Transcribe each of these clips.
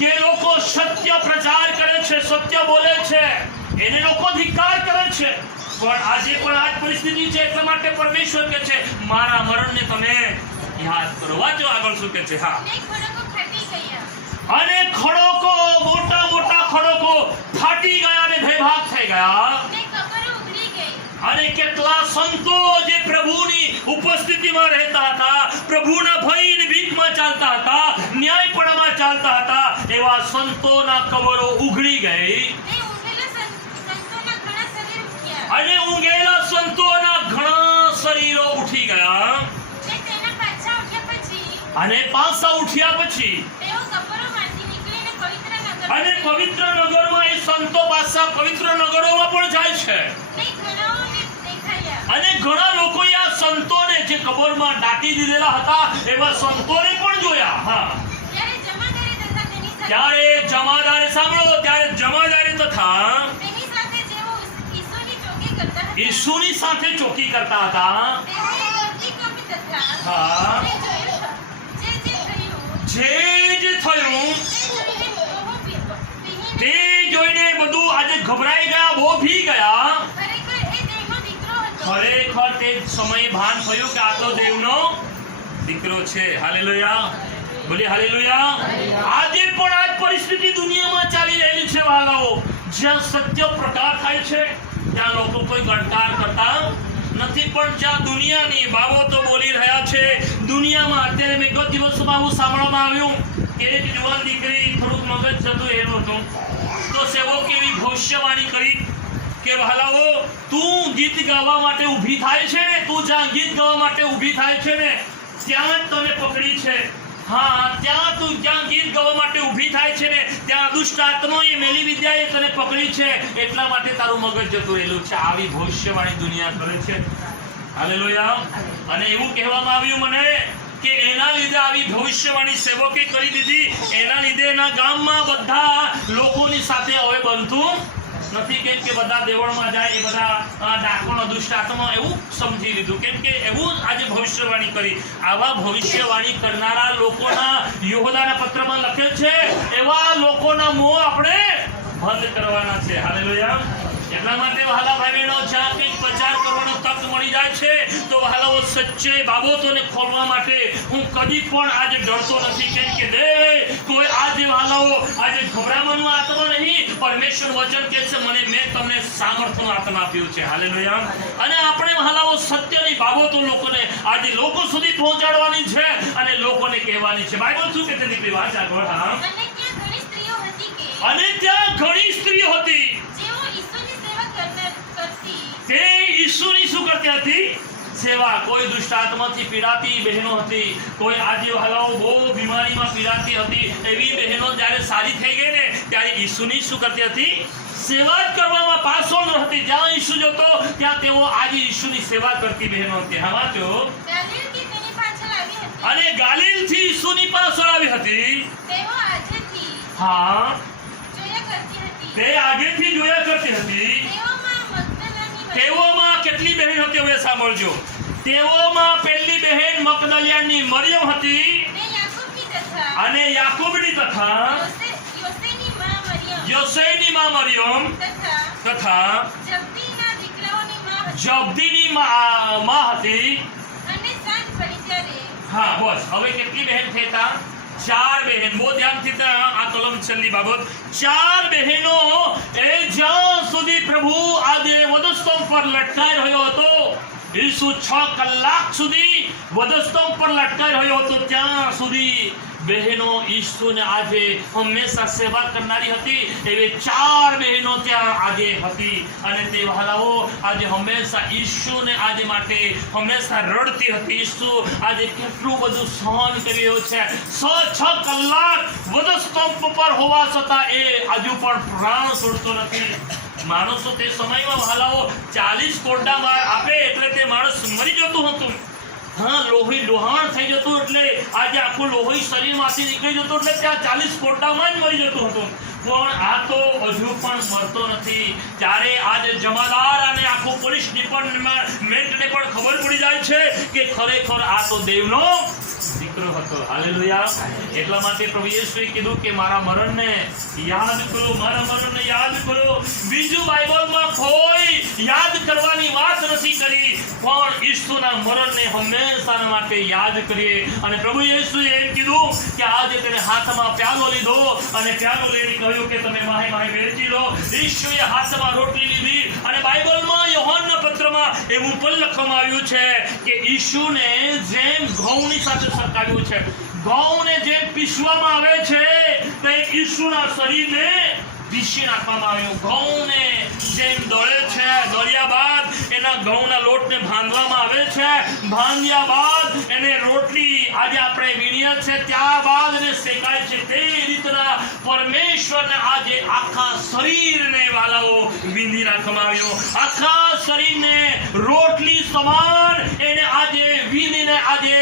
કે લોકો સત્ય પ્રચાર કરે છે, સત્ય બોલે છે, એને લોકો ધિક્કાર કરે છે, પણ આજે પણ આ જ પરિસ્થિતિ છે. એટલા માટે પરમેશ્વર કહે છે મારા મરણને તમે યાદ કરો. વાંચો આગળ શું કહે છે. હા, અને ખડકો, મોટા મોટા ખડકો ફાટી ગયા અને ભયભાગ થઈ ગયા, અને કેટલા સંતો જે પ્રભુની ઉપસ્થિતિમાં રહેતા હતા, પ્રભુના ભયની બીકમાં ચાલતા હતા, ન્યાયપણામાં ચાલતા હતા, એવા સંતોના કબરો ઉઘડી ગઈ, અને ઊંઘેલા સંતોના ઘણા શરીરો ઉઠી ગયા, અને પાછા ઉઠ્યા પછી અને પવિત્ર નગરમાં એ સંતો પાછા પવિત્ર નગરોમાં પણ જાય છે, અને ઘણા લોકોએ આ સંતોને જે કબરમાં દાટી દીધેલા હતા એવા સંતોને પણ જોયા. હા, ત્યારે જમાદારે સાંભળો, ત્યારે જમાદારે તથા ઈસુની સાથે ચોકી કરતા હતા. હા, જે થયું તે જોઈને બધું આજે ગભરાઈ ગયા, બહુ ભી ગયા. ખરેખર તે સમયે ભાન થયું કે આ તો દેવનો દીકરો છે. હાલેલુયા, બોલી હાલેલુયા. આજે પણ આ પરિસ્થિતિ દુનિયામાં ચાલી રહેલી છે વાલાઓ. જ્યાં સત્ય પ્રકાર થાય છે ત્યાં લોકો કોઈ ગણકાર કરતા નથી, પણ જ્યાં દુનિયાની બાબતો બોલી રહ્યા છે, દુનિયામાં અત્યારે મેં ગત દિવસોમાં આવું સાંભળવામાં આવ્યું કે એક યુવાન દીકરી થોડુંક મગજ જતું એનું હતું, તો સેવકે એવી ભવિષ્યવાણી કરી કે વહાલાઓ, તું ગીત ગાવા માટે ઊભી થાય છે ને, તું જ્યાં ગીત ગાવા માટે ઊભી થાય છે ને ત્યાં જ તને પકડી છે. હા, ત્યાં તું જ્યાં ગીત ગાવા માટે ઊભી થાય છે ને ત્યાં દુષ્ટ આત્માએ, મેલી વિદ્યાએ તને પકડી છે, એટલા માટે તારું મગજ જતું રહેલું છે. આવી ભવિષ્યવાણી દુનિયા કરે છે. હાલેલુયા. અને એવું કહેવામાં આવ્યું મને કે એના લીધે આવી ભવિષ્યવાણી સેવકે કરી દીધી, એના લીધે એના ગામમાં બધા લોકોની સાથે હવે બનતું નથી, કેમ કે બધા દેવળમાં જાય, એ બધા ડાકોનો દુષ્ટ આત્મા એવું સમજી લીધું, કેમ કે એવું આજે ભવિષ્યવાણી કરી. આવા ભવિષ્યવાણી કરનારા લોકોના યહોદાના પત્રમાં લખેલ છે એવા લોકોના મોં આપણે બંધ કરવાના છે. હાલેલુયા. એટલા માટે વહાલા ભાઈ બહેનો, જ્યાં કંઈક પ્રચાર કરવાનો તક મળી જાય છે તો વહાલાઓ સચ્ચાઈ બાબતોને ખોલવા માટે હું કદી પણ આજે ડરતો નથી, કેમ કે દેવે કોઈ આજે વહાલાઓ આજે ગભરામણનો આત્મા નહીં, પરમેશ્વર વચન કહે છે મને મેં તમને સામર્થ્યનો આત્મા આપ્યું છે. હાલેલુયા. અને આપણે વહાલાઓ સત્યની બાબતો લોકોને આજે લોકો સુધી પહોંચાડવાની છે અને લોકોને કહેવાની છે. બાઇબલ શું કહે છે દીકરી? વાંચ આગળ. હા, અને ત્યાં ઘણી સ્ત્રીઓ હતી તે ઈસુની શું કરતી હતી? સેવા. કોઈ દુષ્ટ આત્માથી પીડાતી બહેનો હતી, કોઈ આજે હાલાઓ બહુ બીમારીમાં પીડાતી હતી, એવી બહેનો જ્યારે સારી થઈ ગઈ ને ત્યારે ઈસુની શું કરતી હતી? સેવા જ કરવામાં પાછળ ન હતી. જ્યાં ઈસુ જતો ત્યાં તેઓ આજે ઈસુની સેવા કરતી બહેનો હતી. હા, વાંચો. અને ગાલિલથી ઈસુની પાછળ આવી હતી. હા, તે આગેથી જોયા કરતી હતી. તેઓમાં કેટલી બહેન હતી? હવે સાંભળજો. તેઓમાં પહેલી બહેન મગદલિયાની મરિયમ હતી, અને યાકૂબની તથા યોસેની માં મરિયમ તથા જબદીની માં હતી. હા, બસ. હવે કેટલી બહેન થતા? 4 બહેન. બહુ ધ્યાનથી આ કલમ છેલ્લી બાબત. 4 બહેનો એ જ્યાં સુધી પ્રભુ આજે વધસ્તંભ પર લટકાઈ રહ્યો હતો, ઈસુ 6 કલાક સુધી વધસ્તંભ પર લટકાઈ રહ્યો હતો, ત્યાં સુધી બહેનો ઈસુને આજે હંમેશા સેવા કરનારી હતી. એવી 4 બહેનો ત્યાં આજે હતી, અને તે વહાલાઓ આજે હંમેશા ઈસુને આજે માટે હંમેશા રડતી હતી. ઈસુ આજે કેટલું બધું સહન કરી રહ્યો છે. 6 કલાક વધસ્તંભ પર હોવા છતાં એ હજુ પણ પ્રાણ છોડતો નથી. માણસો તે સમયમાં વહાલાઓ 40 કોરડા માર આપે એટલે તે માણસ મરી જતું હતું. હા, લોહી લોહાણ થઈ જતું, એટલે આજે આખું લોહી શરીરમાંથી નીકળી જતું, એટલે ત્યાં 40 કોરડામાં જ મરી જતું હતું. પણ આ તો હજુ પણ મરતો નથી. ત્યારે આજે જમાદાર અને આખું પોલીસ ડિપાર્ટમેન્ટને પણ ખબર પડી જાય છે કે ખરેખર આ તો દેવનો દીકરો હતો. હાલેલુયા. એટલા માટે પ્રભુ યેસુએ કીધું કે મારા મરણને યાદ કરો, મારા મરણને યાદ કરો. બીજું બાઇબલમાં કોઈ યાદ કરવાની વાત નથી કરી, પણ ઈસુના મરણને હંમેશા માટે યાદ કરીએ. અને પ્રભુ યેસુએ એમ કીધું કે આજે તેને હાથમાં પ્યાલો લીધો અને પ્યાલો લઈને કહ્યું કે તમે માહે માહે વેચી લો. ઈસુએ હાથમાં રોટલી લીધી અને બાઇબલમાં યોહાનના પત્રમાં એવું પણ લખવામાં આવ્યું છે કે ઈસુને જેમ ઘઉંની સાથે સરખાવ્યું છે, ઘઉંને જેમ પીસવામાં આવે છે તે ઈસુના શરીરને પીસી નાખવામાં આવ્યું. ઘઉંને જેમ દળે છે, દળ્યા બાદ એના ઘઉંના લોટને બાંધવામાં આવે છે, બાંધ્યા બાદ એને રોટલી આજે આપણે વીણીએ છે ત્યાર બાદ એને શેકાય છે. તે રીતના પરમેશ્વરને આજે આખા શરીરને વાલાઓ વીંધી નાખવામાં આવ્યો. આખા શરીરને રોટલી સમાન એને આજે વીણીને આજે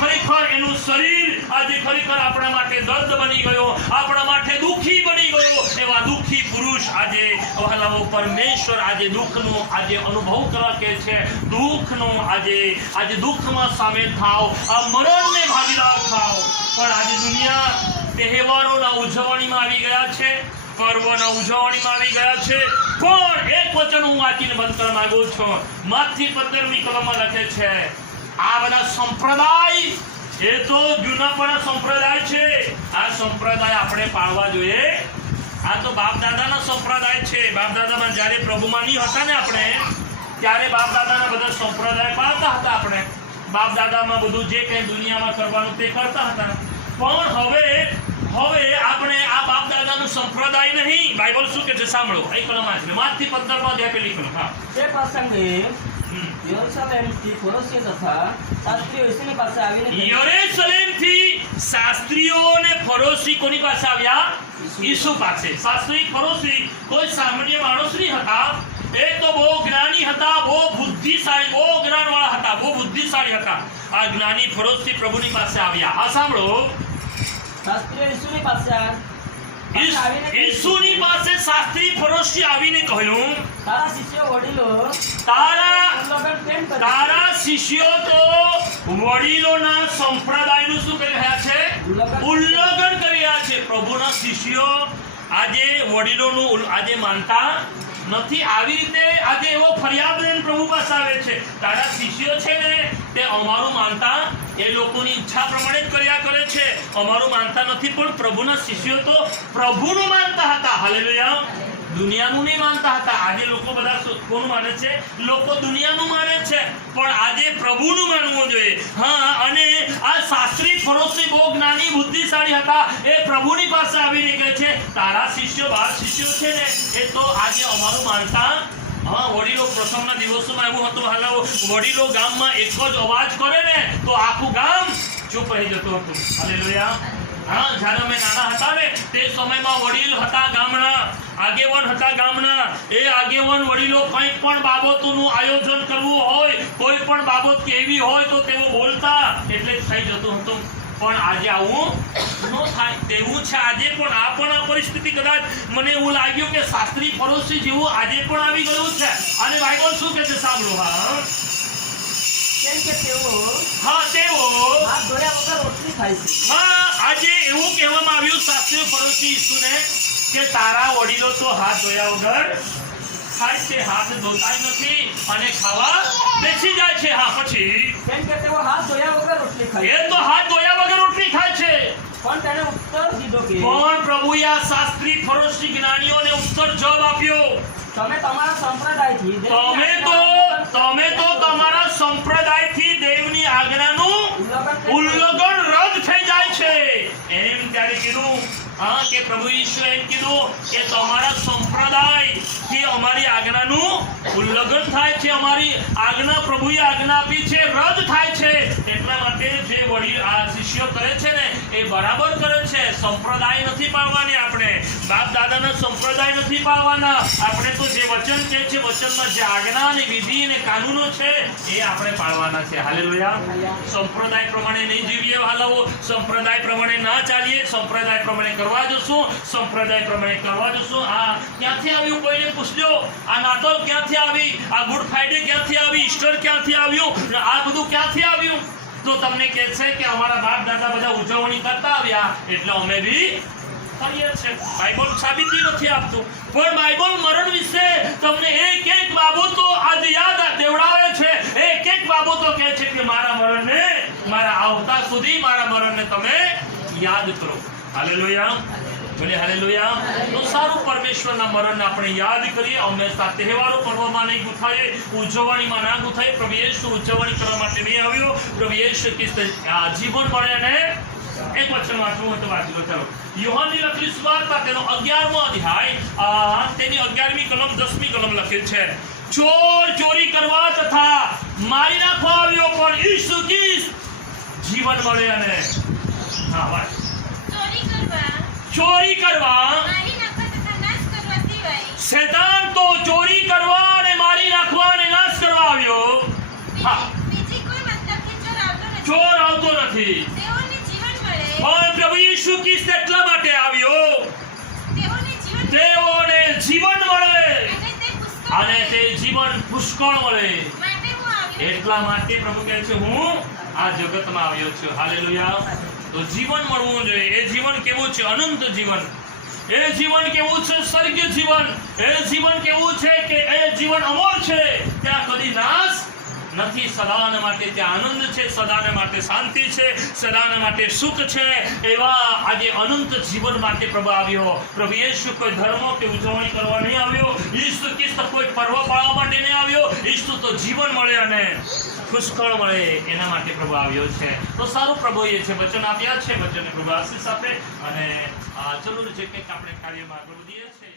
ખરેખર એનું શરીર આજે ખરેખર આપણા માટે દર્દ બની ગયો, આપણા માટે દુઃખી બની ગયો. એવા દુઃખી પુરુષ આજે વહાલાઓ પરમેશ્વર આજે દુઃખનો આજે અનુભવ કરવા કે છે. દુઃખનો આજે દુઃખમાં સામેલ થાવ, આ મરણને ભાગીદાર થાવ. પણ આજે દુનિયા તહેવારોના ઉજવણીમાં આવી ગયા છે, પર્વના ઉજવણીમાં આવી ગયા છે. પણ એક વચન હું વાંચીને બંધ કરવા માંગુ છું. માથી 15મી કલમમાં લખે છે આ બધા સંપ્રદાય એ તો જૂનાપણા સંપ્રદાય છે. આ સંપ્રદાય આપણે પાળવા જોઈએ. આ તો બાપ દાદાના સંપ્રદાય છે. બાપ દાદામાં જ્યારે પ્રભુમાં નહીં હતા ને આપણે, ત્યારે બાપ દાદાના બધા સંપ્રદાય પાળતા હતા. આપણે બાપ દાદામાં બધું જે કંઈ દુનિયામાં કરવાનું તે કરતા હતા. પણ હવે આપણે આ બાપ દાદાનો સંપ્રદાય નહીં. બાઇબલ શું કહે છે સાંભળો. એ કલમ વાંચો. માથી 15માં અધ્યાય પેલી કલમ. હા, તે પ્રસંગે યરુશલેમથી ફરોશીઓ તથા શાસ્ત્રીઓ ઈસુની પાસે આવીને યરુશલેમથી શાસ્ત્રીઓ અને ફરોશી કોની પાસે આવ્યા? ઈસુ પાસે. શાસ્ત્રી ફરોશી કોઈ સામાન્ય માણસ નહીં હતા. એ તો બહુ જ્ઞાની હતા, બહુ બુદ્ધિશાળી, બહુ જ્ઞાનવાળા હતા, બહુ બુદ્ધિશાળી હતા. આ જ્ઞાની ફરોશી પ્રભુની પાસે આવ્યા. આ સાંભળો, શાસ્ત્રીઓ ઈસુની પાસે ઈસુની પાસે શાસ્ત્રી ફરોશી આવીને કહ્યું તારા શિષ્યો વડીલો તારા શિષ્યો તો વડીલોના સંપ્રદાયનું શું કરી રહ્યા છે? ઉલ્લંઘન કરી રહ્યા છે. પ્રભુના શિષ્યો આજે વડીલોનું આજે માનતા નથી. આવી રીતે આજે એવો ફરિયાદ લઈને પ્રભુ પાસે આવે છે. તારા શિષ્યો છે ને તે અમારું માનતા એ લોકોની ઈચ્છા પ્રમાણે જ કર્યા કરે છે, અમારું માનતા નથી. પણ પ્રભુના શિષ્યો તો પ્રભુનું માનતા હતા. હાલેલુયા. દુનિયાનું નહીં માનતા હતા. આજે લોકો બધા કોનું માને છે? લોકો દુનિયાનું માને છે, પણ આજે પ્રભુનું માનવું જોઈએ. હા, અને આ શાસ્ત્રી ફરોશી બહુ જ્ઞાની બુદ્ધિશાળી હતા. એ પ્રભુની પાસે આવીને કહે છે તારા શિષ્યો 12 શિષ્યો છે ને એ તો આજે અમારું માનતા. હા, વડીલો પ્રસંગના દિવસોમાં એવું હતું. હાલો, વડીલો ગામમાં એક જ અવાજ કરે ને તો આખું ગામ ચૂપ રહી જતું હતું. હાલેલુયા. હા, જ્યારે અમે નાના હતા ને તે સમયમાં વડીલ હતા ગામના, આગેવાન હતા ગામના. એ આગેવાન વડીલો કંઈ પણ બાબતોનું આયોજન કરવું હોય, કોઈ પણ બાબત કેવી હોય તો તેઓ બોલતા એટલે થઈ જતું હતું. પણ આજે આવું ન થાય તેવું છે. આજે પણ આ પરિસ્થિતિ કદાચ મને એવું લાગ્યું કે શાસ્ત્રી ફરોશી જેવું આજે પણ આવી ગયું છે. અને બાઇબલ શું કહે છે સાંભળો. હા, કેમ કે તેઓ હાથ ધોયા વગર રોટલી ખાય છે. હા, આજે એવું કહેવામાં આવ્યું શાસ્ત્રી ફરોશી ઈસુને કે તારા વડીલો તો હાથ ધોયા વગર ખાય છે, હાથ ધોતા નથી અને ખાવા બેસી જાય છે. હા, પછી કેમ કે તેઓ હાથ ધોયા વગર રોટલી ખાય એ તો હાથ ધોયા વગર રોટલી ખાય છે. પણ તેણે ઉત્તર દીધો કે પણ પ્રભુએ આ શાસ્ત્રી ફરોશી જ્ઞાનીઓને ઉત્તર જવાબ આપ્યો તમે તમારા સંપ્રદાયથી તમે તો તમારા સંપ્રદાયથી દેવની આજ્ઞાનું ઉલ્લંઘન રદ થઈ જાય છે. એમ ત્યારે કીધું હા કે પ્રભુ ઈશ્વરે એમ કીધું કે તમારા સંપ્રદાયથી અમારી આજ્ઞાનું ઉલ્લંઘન થાય છે. અમારી આજ્ઞા પ્રભુએ આજ્ઞા આપી છે રદ થાય છે. એટલા માટે જે વડીલ આ શિષ્યો કરે છે ને એ બરાબર કરે છે. સંપ્રદાય નથી પાળવાની. આપણે બાપ દાદાના સંપ્રદાય નથી પાળવાના. આપણે તો જે વચન કહે છે વચનમાં જે આજ્ઞા અને વિધિ અને કાનૂનો છે એ આપણે પાળવાના છે. હાલેલુયા. સંપ્રદાય પ્રમાણે નહીં જીવીએ હાલાઓ, સંપ્રદાય પ્રમાણે ના ચાલીએ, સંપ્રદાય પ્રમાણે કરવા જશું, સંપ્રદાય પ્રમાણે કરવા જશું. આ ક્યાંથી આવ્યું કોઈને પૂછજો. આ નાતાલ ક્યાંથી આવી, આ ગુડ ફ્રાઈડે ક્યાંથી આવી, ઈસ્ટર ક્યાંથી આવ્યું, આ બધું ક્યાંથી આવ્યું? તો તમને કહે છે કે અમારા બાપ દાદા બધા ઉજવણી કરતા આવ્યા એટલે અમે બી કરીએ છીએ. બાઇબલ સાબિતી નથી આપતું, પણ બાઇબલ મરણ વિશે તમને એક બાબતો આજે યાદ દેવડાવે છે. એક બાબતો કહે છે કે મારા મરણને, મારા આવતા સુધી મારા મરણને તમે યાદ કરો. હાલેલુયા, બોલે હાલેલુયા. તો સારું, પરમેશ્વરના મરણને આપણે યાદ કરીએ. હંમેશા તહેવારો પર્વમાં નહીં ગુથાઈએ, ઉજવણીમાં ના ગુથાઈએ. પ્રભુ યેશુ ઉજવણી કરવા માટે નહીં આવ્યો. પ્રભુ યેશુ ખ્રિસ્ત જીવન મળે અને એક વચન વાંચવું હોય તો વાંચી લો. ચાલો, યોહાનની લખેલી સુવાર્તા તેનો 11મો અધ્યાય તેની 11મી કલમ 10મી કલમ લખેલ છે. ચોર ચોરી કરવા તથા મારી નાખવા આવ્યો, પણ ઈસુ ખ્રિસ્ત જીવન મળે અને હા વાત ચોરી કરવા શેતાન તો ચોરી કરવા અને મારી નાખવા અને નાશ કરવા આવ્યો. હા, ચોર આવતો નથી, પણ પ્રભુ ઈસુ ખ્રિસ્ત એટલા માટે આવ્યો તેઓને જીવન મળે અને તે જીવન પુષ્કળ મળે. એટલા માટે પ્રભુ કહે છે હું આ જગતમાં આવ્યો છું. હાલેલુયા. તો જીવન મળવું જોઈએ. એ જીવન કેવું છે? અનંત જીવન. એ જીવન કેવું છે? સ્વર્ગીય જીવન. એ જીવન કેવું છે કે એ જીવન અમર છે, ત્યાં કદી નાશ નથી. સદાને માટે ત્યાં આનંદ છે, સદાને માટે શાંતિ છે, સદાને માટે સુખ છે. એવા આજે અનંત જીવન માટે પ્રભુ આવ્યો. પ્રભુ યેશુ કોઈ ધર્મ કે ઉજવણી કરવા નહીં આવ્યો. ઈસુ ખ્રિસ્ત કોઈ પર્વ પાળવા માટે નહીં આવ્યો. ઈસુ તો જીવન મળે અને પુષ્કળ મળે એના માટે પ્રભુ આવ્યો છે. તો સારું, પ્રભુએ છે વચન આપ્યા છે, વચનને પ્રભુ આશીષ આપે અને જરૂર છે કે આપણે કાર્યમાં આગળ વધીએ છીએ.